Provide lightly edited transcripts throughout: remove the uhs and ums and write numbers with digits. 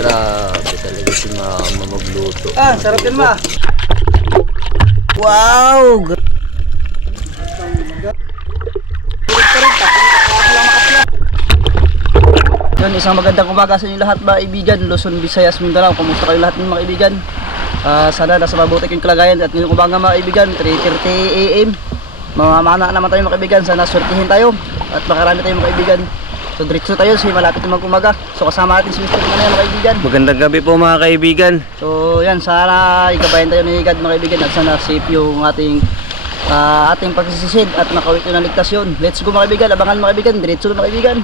Grabe talaga si mama magluto. Ah, sarap yan ma. Wow! Yun, isang magandang umaga sa inyo lahat mga kaibigan, Luzon, Visayas, Mindanao. Kumusta kayo lahat ng mga kaibigan? Sana nasa mabuti kayong kalagayan. At ngayong umaga mga kaibigan, 3:30 AM, mamamana naman tayo mga kaibigan. Sana swertihin tayo at makarami tayo mga kaibigan. So diretso tayo kasi malapit na mag-umaga. So kasama natin si Mr. Mga mga kaibigan. Magandang gabi po mga kaibigan. So yan, sana ikabayan tayo ni God mga kaibigan. At sana safe yung ating pagsisid at makawit yung naligtas yun. Let's go mga kaibigan, abangan mga kaibigan, diretso na mga kaibigan.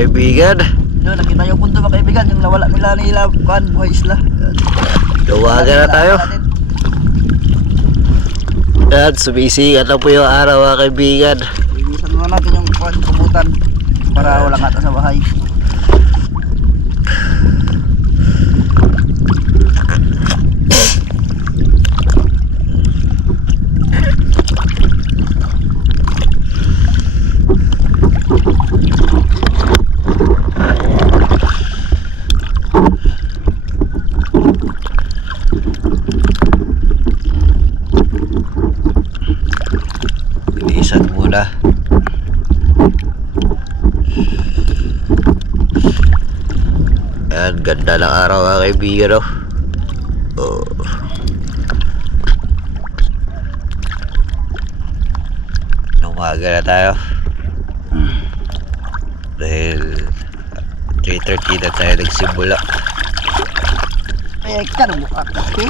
kaibigan. Yun, nakita yung punto mga kaibigan, yung nawala nila buhay isla. Tawagan na tayo. At sumisikat na po yung araw mga kaibigan. Linisan muna natin yung kumutan para walang ata sa bahay. Linisan muna. Ayan, ganda ng araw mga kaibigan, oh. Oh. Umaga na tayo. Dahil 3:30 na tayo nagsimula. Ay, karbo at kape.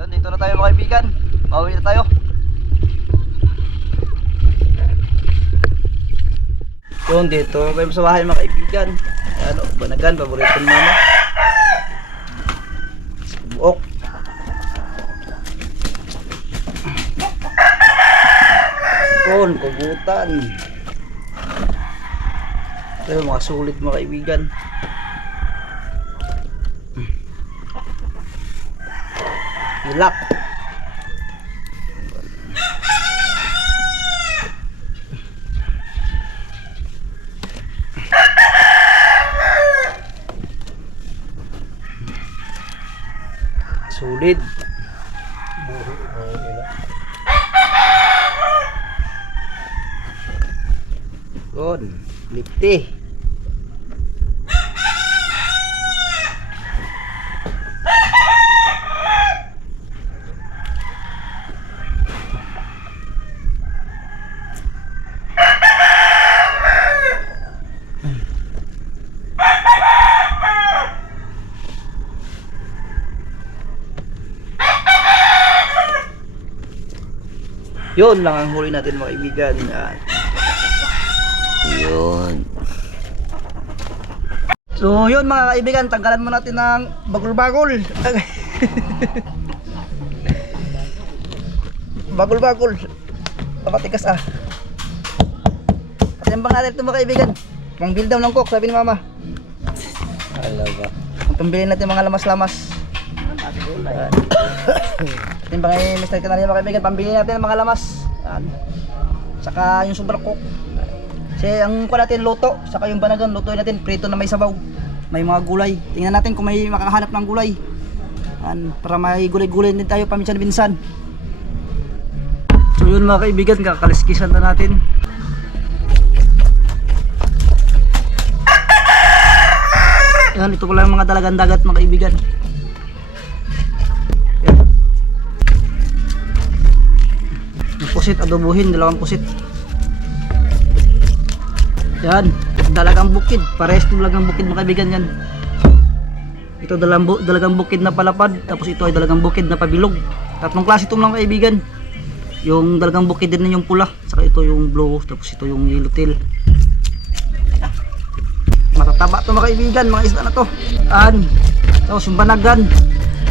Yun, dito na tayo mga kaibigan. Pauwi na tayo. Yun, dito na tayo sa bahay mga kaibigan. Ano, banagan, paborito ni mama. Buok. Yun, kubutan. Ito yung mga sulit mga kaibigan. Hilak. Sulit. Good. Lipti. Yun lang ang huli natin mga kaibigan. Yan. Yun. So yun mga kaibigan, tanggalan mo natin ng bagol-bagol. Bagol-bagol. Papatikas ah. Patimbang natin ito mga kaibigan. Pang build down ng cook, sabi ni mama. Alaga. Pambili natin mga lamas-lamas. Timbang ay Mr. Canary mga kaibigan, pambili natin ng mga lamas. Yan. Saka yung super cook. Kasi ang kuha natin luto, saka yung banagan, lutuin natin prito na may sabaw. May mga gulay. Tingnan natin kung may makakahanap ng gulay. Yan, para may gulay-gulay din tayo paminsan-minsan. So yun mga kaibigan, kakaliskisan na natin. Yan, ito pala yung mga dalagang dagat mga kaibigan. Yan. Yung pusit, adobuhin, dalawang pusit. Yan, dalagang bukid. Parehas dalagang bukid mga kaibigan yan. Ito dalagang bukid na palapad, tapos ito ay dalagang bukid na pabilog. Tatlong klase ito mga kaibigan. Yung dalagang bukid din yung pula, saka ito yung blue, tapos ito yung yellowtail. Matataba ito mga kaibigan, mga isda na to. Tapos yung banagan,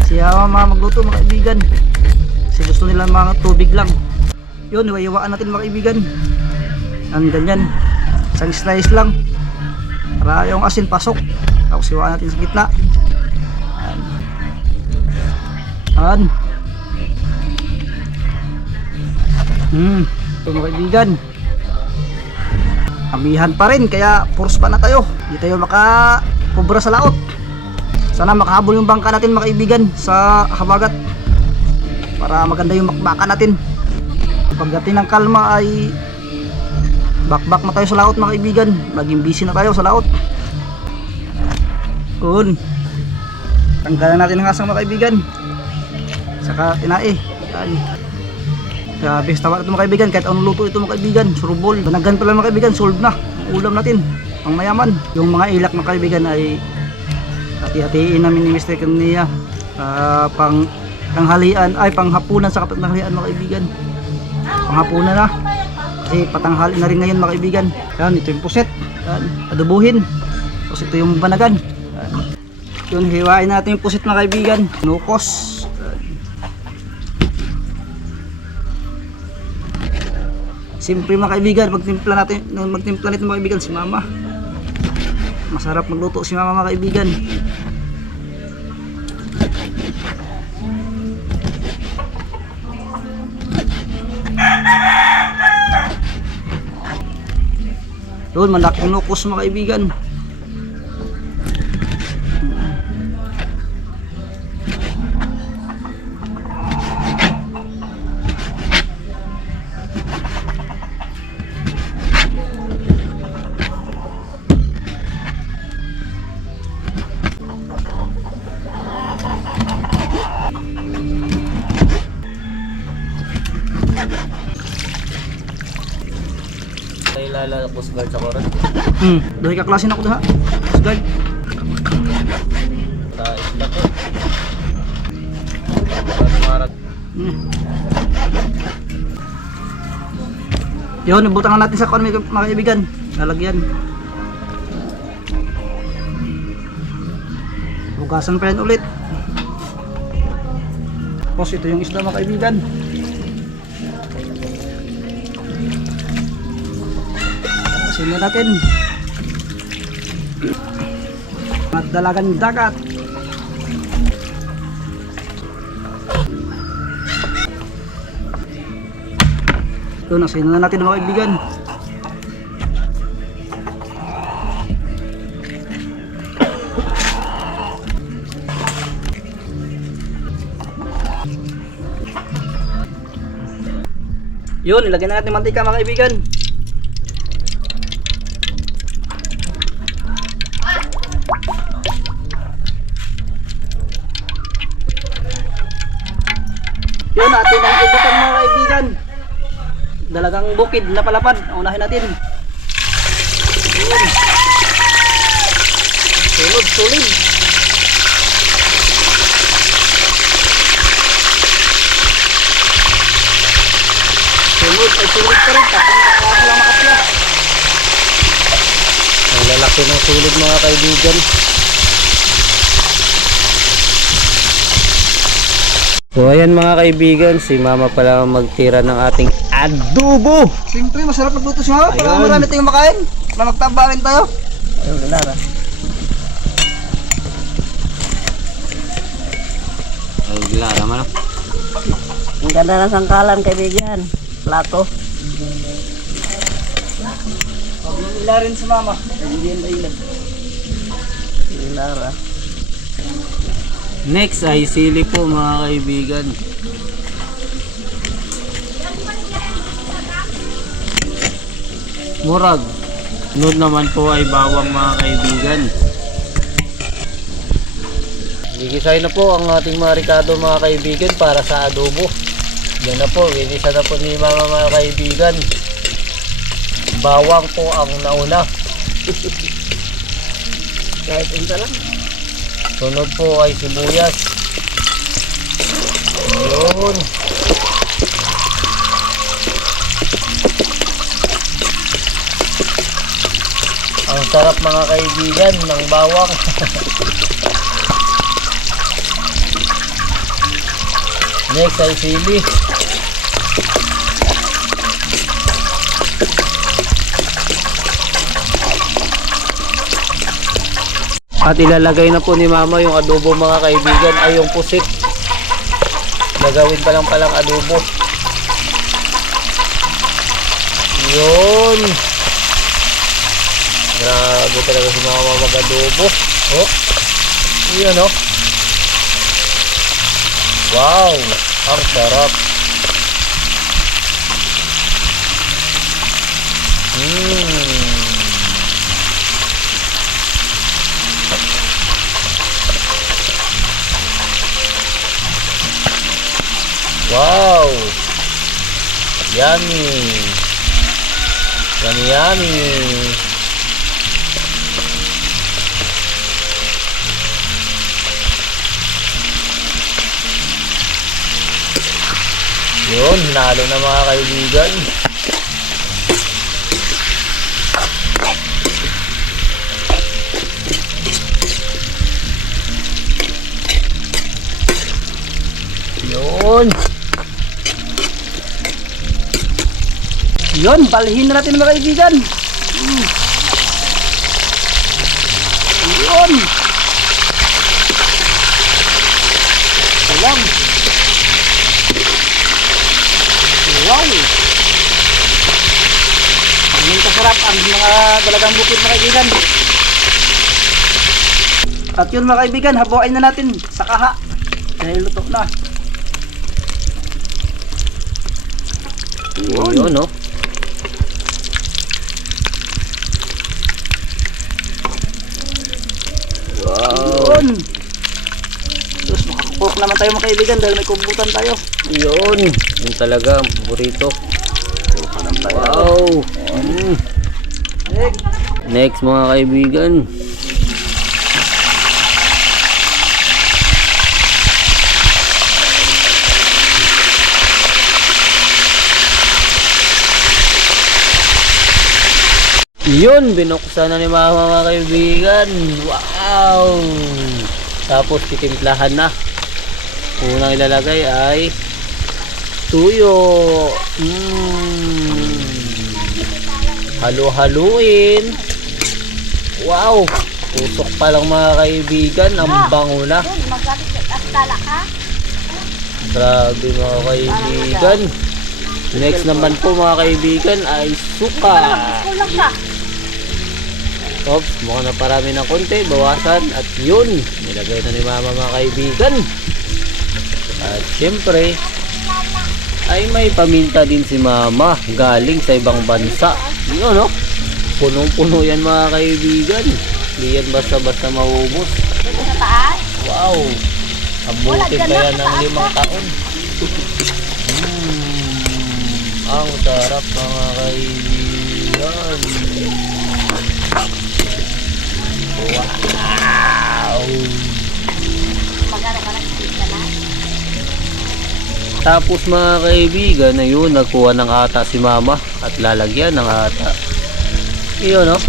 siya magluto mga kaibigan. Kasi gusto nila mga tubig lang. Yun, iwaiwaan natin mga kaibigan. Ganyan, isang slice lang para yung asin pasok. Tapos iwaan natin sa gitna. Ito mga kaibigan, amihan pa rin, kaya puros pa na tayo. Hindi tayo makakubra sa laot. Sana makahabol yung bangka natin mga kaibigan sa habagat para maganda yung makbaka natin. Pagdating ng kalma ay bakbak na tayo sa laot mga kaibigan. Maging busy na tayo sa laot. Kun, tanggalan natin ang asang mga kaibigan, saka tinae. Grabe, tawa ito mga kaibigan. Kahit anong luto ito mga kaibigan, surubol, banagan pala mga kaibigan, solve na ang ulam natin, ang mayaman. Yung mga ilak mga kaibigan ay hati-hatiin namin ni Mr. Kania pang tanghalian, ay panghapunan sa tanghalian mga kaibigan. Panghapunan na kasi patanghali na rin ngayon mga kaibigan. Yan, ito yung puset, yan, adobuhin. Tapos ito yung banagan. Yun, hiwain natin yung puset mga kaibigan, nukos. Siyempre mga kaibigan, magtimpla nito mga kaibigan si mama. Masarap magluto si mama mga kaibigan. Doon, malaking nukos mga kaibigan. Lala Coast Guard sa Coron. Dahil kaklase na ako doon ha. Coast Guard. Sa isla po. Marat. Yun, nabutangan natin sa kon mga kaibigan. Lalagyan. Hugasan pa yan ulit. Tapos ito yung isda mga kaibigan. Sino natin magdalagan dagat. Ito na, sino na natin mga kaibigan. Yun, ilagyan na natin mantika mga kaibigan. Yun, atin ang ibutan mga kaibigan. Dalagang bukid na palapad. Unahin natin. Yun. Sulod. Sulod pa rin. Tapos lang makapya. Ang lalaki ng sulod mga kaibigan. So ayan mga kaibigan, si mama pala magtira ng ating adobo. Siyempre, masarap magluto si mama. Para marami tayong makain. Para magtabarin tayo. Ayun, Lara. Ay, gila naman. Ang ganda ng sangkalan kaibigan. Plato. Pag nila rin si mama. Hindi ilan. Lara. Next ay sili po mga kaibigan. Murag. Sunod naman po ay bawang mga kaibigan. Gigisay na po ang ating mga ricado mga kaibigan para sa adobo. Yan na po, ginisa na po ni mama mga kaibigan. Bawang po ang nauna. Kahit unta lang. Sunod po ay sibuyas. Yun. Ang sarap mga kaibigan ng bawang. Next ay sili. At ilalagay na po ni Mama yung adobo mga kaibigan ay yung pusit. Nagawin pa lang palang adobo. Yun. Grabe talaga si Mama mag-adobo. Oh. Yun oh. Wow. Ang sarap. Wow. Yummy. Yummy, yummy. Yun, nalo na mga kaibigan. Yun. Yun, balihin na natin mga kaibigan. Yun. Ito lang. Wow. Ang kasarap ang mga dalagang bukid mga kaibigan. At yun mga kaibigan, habuin na natin sa kaha. Dahil luto na. Yun, no? Wow. Yun. Tapos makakukulok naman tayo mga kaibigan dahil may kumbutan tayo. Yun. Yun talaga ang paborito. Tayo. Wow. Next mga kaibigan. Yun, binuksan na ni Mama mga kaibigan. Wow! Tapos titimplahan na. Unang ilalagay ay tuyo. Halo-haluin. Wow! Tusok pa lang mga kaibigan. Ang bango na. Grabe mga kaibigan. Next naman po mga kaibigan ay suka. Oops, mukhang na parami ng konti, bawasan. At yun, nilagay na ni Mama mga kaibigan. At syempre ay may paminta din si Mama galing sa ibang bansa. Yun no, punong-puno yan mga kaibigan. Hindi yan basta-basta maubos. Wow, abutin pa yan ng 5 taon. Ang sarap mga kaibigan. Wow! Tapos mga kaibigan, ayun, nagkuha ng ata si Mama at lalagyan ng ata. Iyon, no?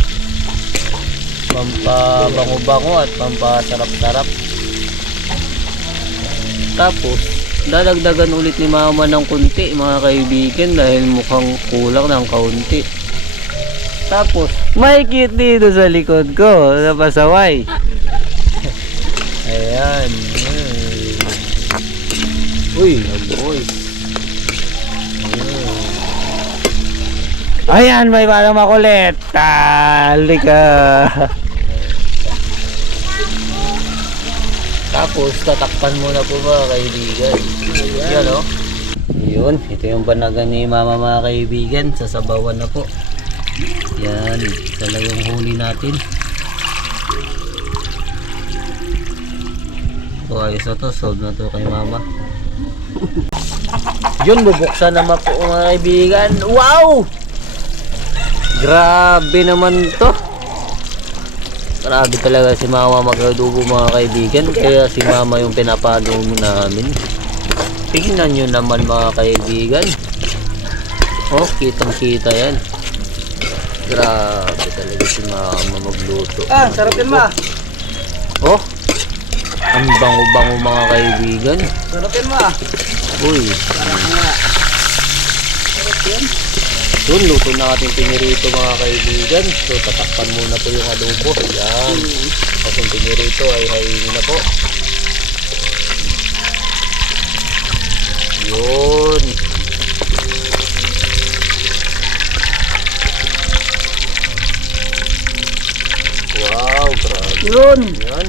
Pampabango-bango at pampasarap-sarap. Tapos, dadagdagan ulit ni Mama ng kunti mga kaibigan dahil mukhang kulang ng kaunti. Tapos, may cute dito sa likod ko, sa pasaway. Ayan. Uy, boy. Ayan, may parang makulit. Halika. Tapos, tatakpan muna po mga kaibigan. Yan, o. Yun, ito yung banagan ni Mama mga kaibigan. Sasabawan na po. Yan, isa lang yung huli natin. So ayos na to, solve na to kay Mama. Yun, bubuksan naman po mga kaibigan. Wow! Grabe naman to. Grabe talaga si mama mag-adobo mga kaibigan. Kaya si mama yung pinapadobo namin. Tingnan nyo naman mga kaibigan. Oh, kitang kita yan. Grabe talaga si mama magluto. Sarap yan ma. Oh, ang bango-bango mga kaibigan. Sarap yan ma. Uy. Yun, luto na ating pinirito mga kaibigan. So, tatakpan muna po yung adobo. Ayan. Tapos yung pinirito ay hainin na po. Yun. Wow, grabe. Yun. Yan.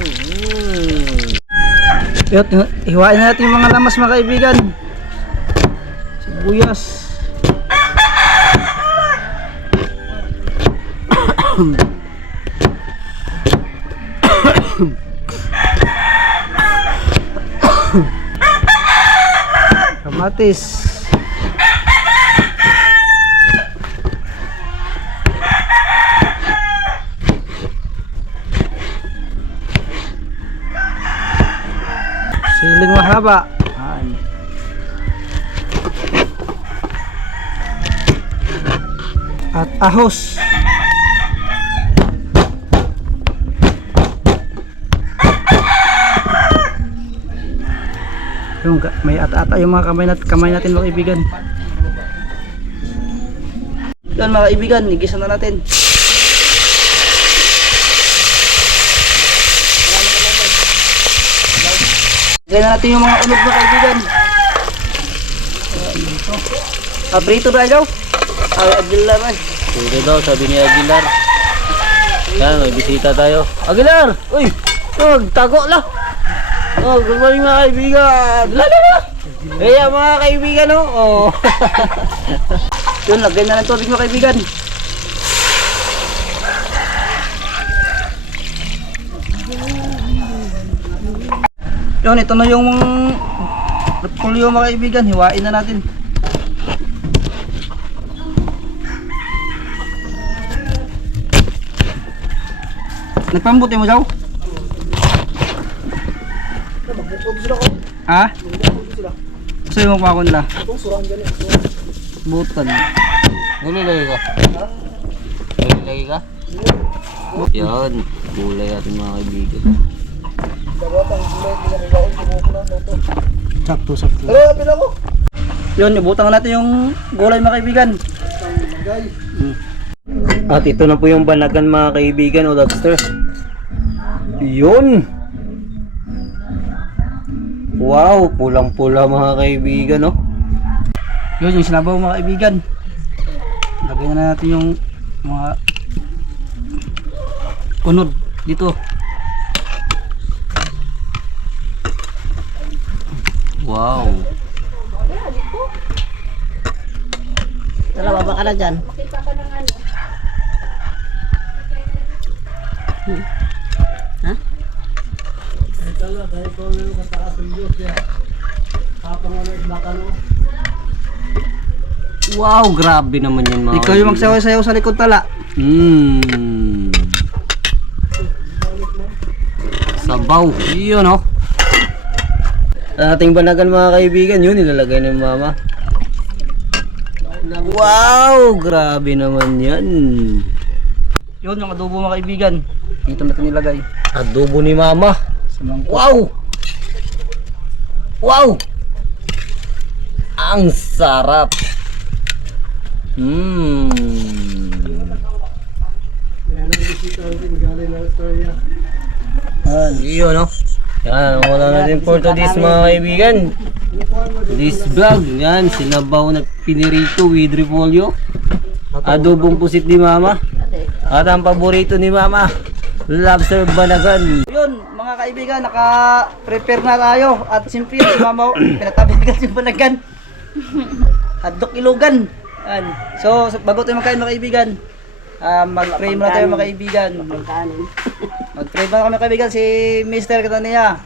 Yun, hiwain na natin yung mga lamas mga kaibigan. Sibuyas. Kamatis. Siling mahaba. Ayan. At ahos. Yung may ata-ata yung mga kamay natin mga kaibigan. Yan mga kaibigan, igisa na natin. Gawin na natin yung mga unog mga kaibigan. Prito ba ikaw? Aguilar ba? Pwede daw, sabi ni Aguilar. Yan, may bisita tayo. Aguilar! Uy! Tago lang! Oh, good morning mga kaibigan! Lalo na! Kaya mga kaibigan, oh! Oh. Yun, lagyan na ng tubig mga kaibigan. Yun, ito na yung repolyo mga kaibigan. Hiwain na natin. Nagpambuti mo, Jaw? Ha? Gusto yung magpako nila? Butan. Nililagay ka? Nililagay ka? Yan, gulay natin mga kaibigan. Sakto. Yun, ibutang natin yung gulay mga kaibigan. At ito na po yung banagan mga kaibigan o lobster. Yun! Wow, pulang-pula mga kaibigan, no? Yun, yung sinabaw mga kaibigan. Lagyan na natin yung mga unod dito. Wow! Tara, baba ka na dyan. Ha? Wow, grabe naman yun mga Ikaw yung magsayaw-sayaw sa likod tala. Sabaw, yun oh. Ang ating banagan mga kaibigan, yun nilalagay ng mama. Wow, grabe naman yan. Yun, yung adobo mga kaibigan. Dito natin nilagay. Adobo ni mama. Sa mangkok. Wow! Wow! Ang sarap. Yun no. Yan, wala natin for today's mga kaibigan. This vlog, yan, sinabaw na pinirito with repolyo. Adobong pusit ni mama. At ang paborito ni mama, lobster banagan. Yun, mga kaibigan, naka-prepare na tayo. At simple si Mama, pinatabigan yung banagan. Hadok ilugan. Yan. So, bago tayo magkain mga kaibigan, mag-pray muna tayo mga kaibigan. Kanin. Mag-pray muna kami mga kaibigan, si Mr. Catania.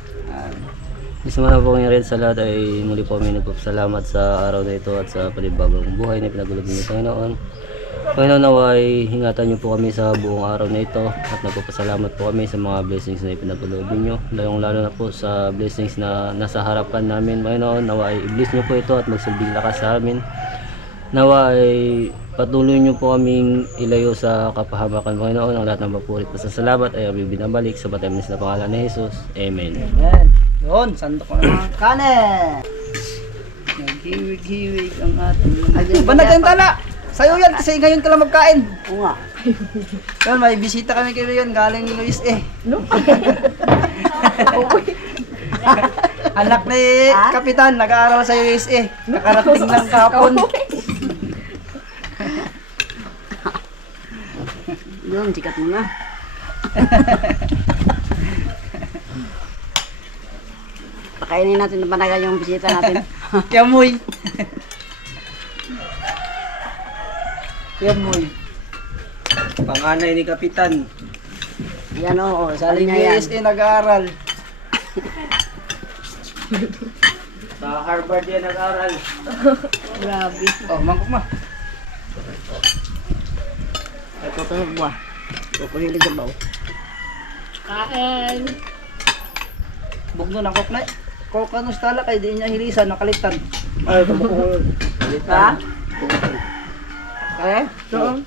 Gusto mo na po ngayon rin sa lahat ay muli po kami nagpapasalamat sa araw na ito at sa panibagong buhay na pinagulog ng Panginoon. Panginoon, naway ingatan niyo po kami sa buong araw na ito at nagpapasalamat po kami sa mga blessings na ipinagkaloob niyo, lalong lalo na po sa blessings na nasa harapan namin. Panginoon, naway i-bless niyo po ito at magsilbing lakas sa amin. Naway patuloy niyo po kaming ilayo sa kapahamakan, Panginoon. Ang lahat ng papurit at salamat ay aming binabalik sa matamis na pangalan ni Jesus. Amen. Yan. Yun, sandok ko ng kanin. Naghiwig-hiwig ang ating banag kayong tala. Sa'yo yan, kasi ngayon ka lang magkain. Oo nga. Yan, may bisita kami kayo yun, galing Luis eh. No? Anak ni Kapitan, nag-aaral sa USA. Nakarating lang kahapon. Yun, sikat mo na. Pakainin natin na panaga yung bisita natin. Kiamoy. Kiamoy. Panganay ni Kapitan. Yan oo, Sa sabi niya yan. USA nag-aaral. Sa Harvard yan nag-aaral. Grabe. Oh, mangkok ma. Ay, tutusog ba? Kukuhilig ka ba? Kain. Bugno ng kok na. Kok ano stala kay di niya hilisan nakalitan. Ay, tabako. Ha? Eh? Doon.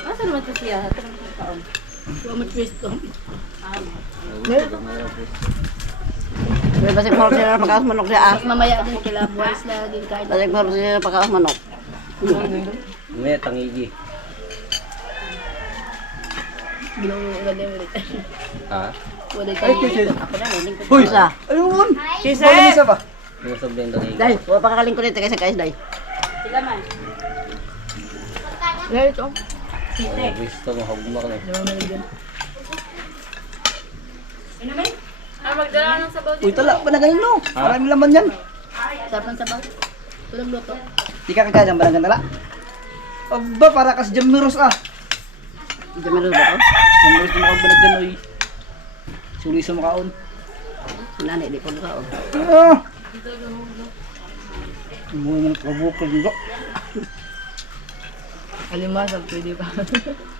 Asa naman ito siya? Ito naman sa taon. Huwag mag-twist to. May basig mo siya na pagkakas manok siya ah. Mamaya din kila boys na din kain. Basig mo siya na pagkakas manok. May tangigi. Bilong ulan din ulit. Ha? Wala Ay, tayo. kuya. Ako na, hindi ko. Hoy. Isa. Ayun. Wala isa pa. Musog din tangigi. Day, huwag pakakaling ko dito kasi guys, day. Sila man. Dahil ito. Oh, gusto mo hagmak na. Magdala ng sabaw Uy, tala pa na ganyan no. Maraming laman yan. Sarap ng sabaw. Tulog luto. Di ka kagaya ng barangay tala. Aba, para kas Jamiros ah. Hindi meron ba ito? Jamiros di makagbanag dyan oy. Suli sa makaon. Nani, di ko na oh. Ah. Mo nang kabukal dito. Alimasag, pwede pa.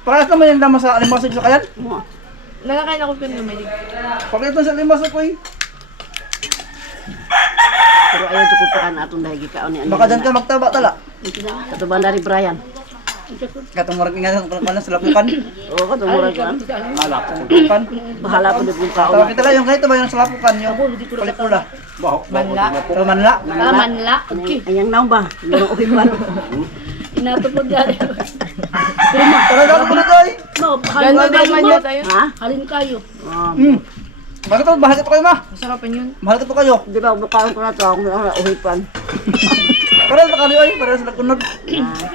Parehas naman yung laman sa alimasag sa kayan. Oo. Nakakain ako kung lumilig. Pakita sa alimasag ko eh. Pero ayaw cukup pa kan atong dahil gikaon ni ano. Baka dyan ka magtaba tala. Katuban dari Brian. Katong marag nga sa lapukan. Oo, katumurag ka. Sa lapukan. Bahala po di kung kaon. Tawag kita lang yung ganito ba yung sa lapukan yung palipula. Manla. Pero manla. Ah, manla. Okay. Ayang naong ba? Yung uhipan. Inatupod yan. Talaga ko na tayo. Halin kayo mo. Ha? Halin kayo. Mahal ka to kayo ma. Masarapan yun. Mahal ka to kayo. Di ba, bukaon ko na to. Ang uhipan. Parehas na kayo ay. Parehas na kunod.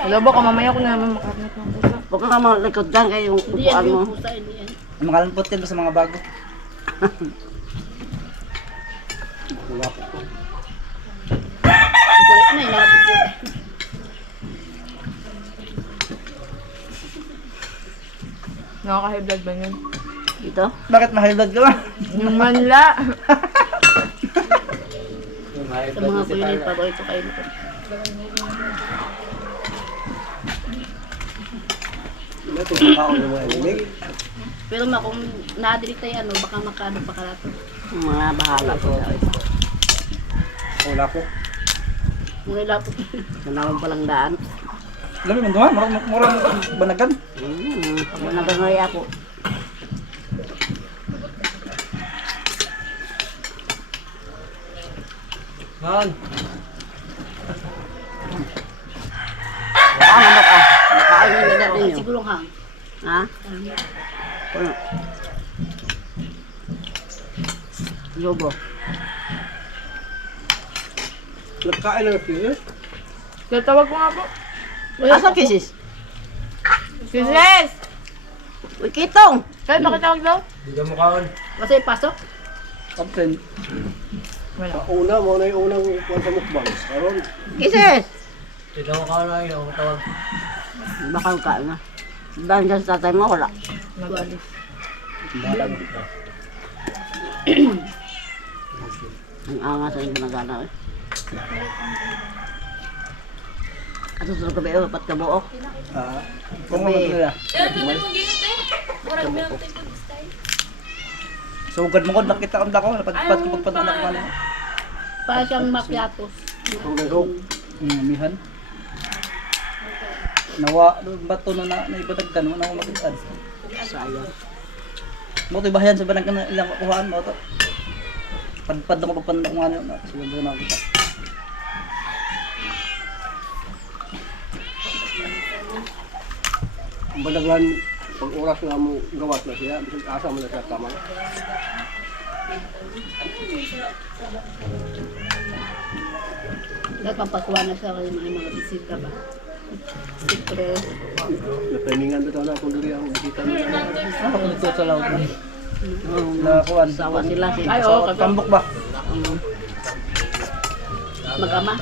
Hello ba, mamaya ko na naman makakanap ng pusa. Huwag ka nga likod dyan kayo yung Hindi yan upuan mo. yung pusa, hindi yan. Ang mga lampot din sa mga bago. Ang kulit na, inatupod ko. Nakaka-high blood ba yun? Dito? Bakit mahal blood ka ba? Yung manla. Sa mga kulit pa ko ito kayo nito. Pero ma, kung na-delete tayo, ano, baka makano pa kalato. Mga bahala po. Wala po. Muna lapot. Sanawang palang daan. Lami man duha. Murang banagan. Pag nagangay ako. Man. Manok ah. Nakain yung nila ninyo. Siguro hang. Ha? Puno. Yogo. Nagkain lang siya. Tawag ko nga po. Asa kisis? Sis! Uy, kitong! Kaya bakit tawag daw? Hindi mo kaon. Kasi pasok? Captain. Wala. Una mo na yung unang kuwan sa mukbang. Karon. Kisis! Ito ko na yun. Tawag. Baka ka na. Dahil dyan sa tatay mo, wala. Nag-alis. Ang angas sa yung ginagana eh. Ato sa gabi, dapat ka buok. Kung ano nila. So, ugad mo ko, nakita ko dako, napadpad ko pagpadala ko kanina. Para siyang mapiatos. Mihan. Nawa, bato na naibadagkan mo na ako mag-ad. Sayang. Mo to bahayan sa banang kana ilang kuhaan mo to. Padpad ako pagpadala ko kanina, siguro na kita. Badaglan pag oras nga mo gawas na siya, bisag asa mo na siya tama. Nagpapakuha na siya kay mga bisita ba. Siyempre, Na-timingan bitaw na kung diri ang bisita niya. Ano ko dito sa laut na? Na kuhaan. Sawa sila. ay oo, Tambok ba? mag-ama.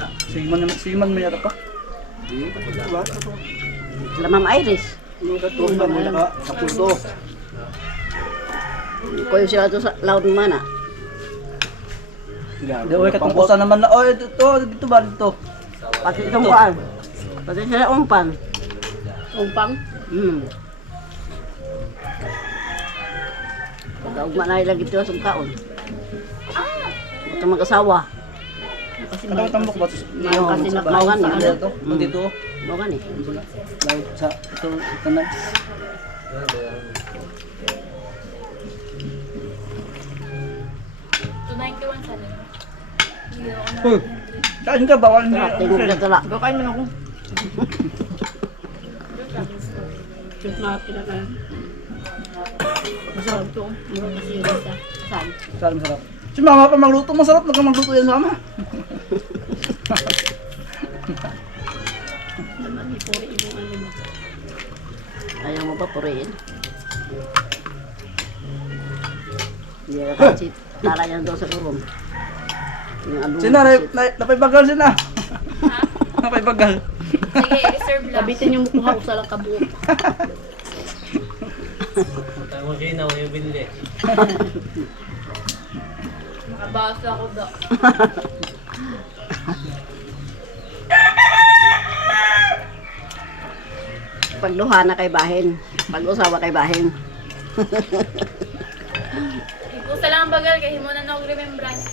Siman may yata pa. Sila Ma'am Iris. Nung katulad mo naka kapuso. Kuyo sila to sa laut mana. Di oy katungkusan naman na. Oy dito ba dito? Pati itong kuan. Pati sila umpan. Umpang. Pagkaugma na ilang ito sa kaon. Ito mag-asawa. Kasi Ano tambok ba? Yung kasi sa nakawan bawan na na. Dito. Dito. Mo gani. Laut sa ito tanan. Uy, kain ka bawal na. Tingog na tala. Kakain mo ako. Shoot na pinakain. Masarap to. Mura kasi yung isa. Saan? Sarap sarap. Si mama pa magluto, masarap na magluto yan sa ama. Naman, ipuri yung ano mo. Ayaw mo pa puriin. Hindi ka kasi tala yan doon sa kurong. Yung alumang Sina, kasi- napaibagal sina. Napaibagal. Sige, reserve lang. Kabitin yung mukha ko sa lang kabuo. Tayo mo siya yung binili. Makabawas lang ako daw. Pagluha na kay bahin. Pag-usawa kay bahin. Ikusa lang ang bagal kaya mo na remembrance.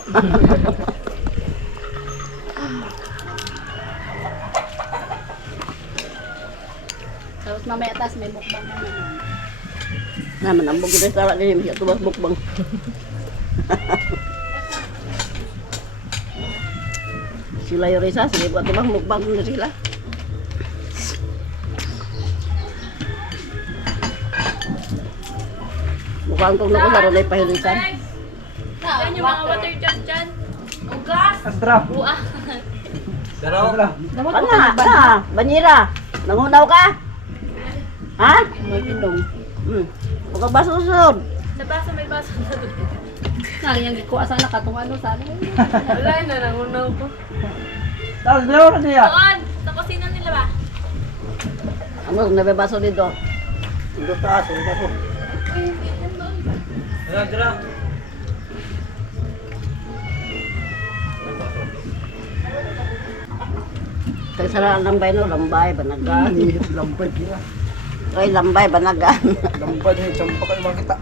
Tapos mamaya tas may mukbang na naman. Naman, ang bugid na tala din. Siya tubas bukbang. Sila yung risa. Sige, buat tibang mukbang na sila. Mukhang kung nakusaro na ipahilisan. Yan yung mga water jug dyan. Ugas! Astra. Buah! Astra. Kana, banyira. Nangunaw ka? Ha? May pinong. Huwag kang basusod. Sa baso may baso na doon. Nang yung gikuha sana katong ano sana. Wala na, nangunaw ko. Tapos dalawa na siya. Doon! Sa kusina nila ba? Ano, nabebaso dito? Ito taas, ito ko. Uy, yan doon. Kaya sa lambay no, lambay, banagan. Lampay kira. Ay, lambay, banagan. Lampay din, sampa kayo makita.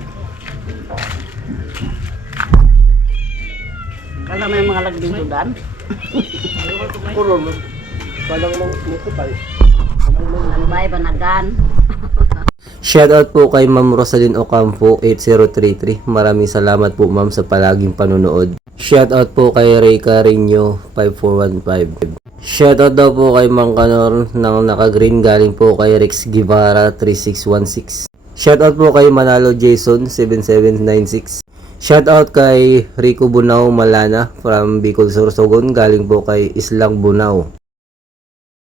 Kala may mga lagding sudan. Kurong. Palang mong mukutay. Lambay, banagan. Shoutout po kay Ma'am Rosalyn Ocampo 8033. Maraming salamat po ma'am sa palaging panonood. Shoutout po kay Ray Carino 5415. Shoutout daw po kay Mang Kanor ng naka-green galing po kay Rex Guevara 3616. Shoutout po kay Manalo Jason 7796. Shoutout kay Rico Bunao Malana from Bicol Sorsogon galing po kay Islang Bunao.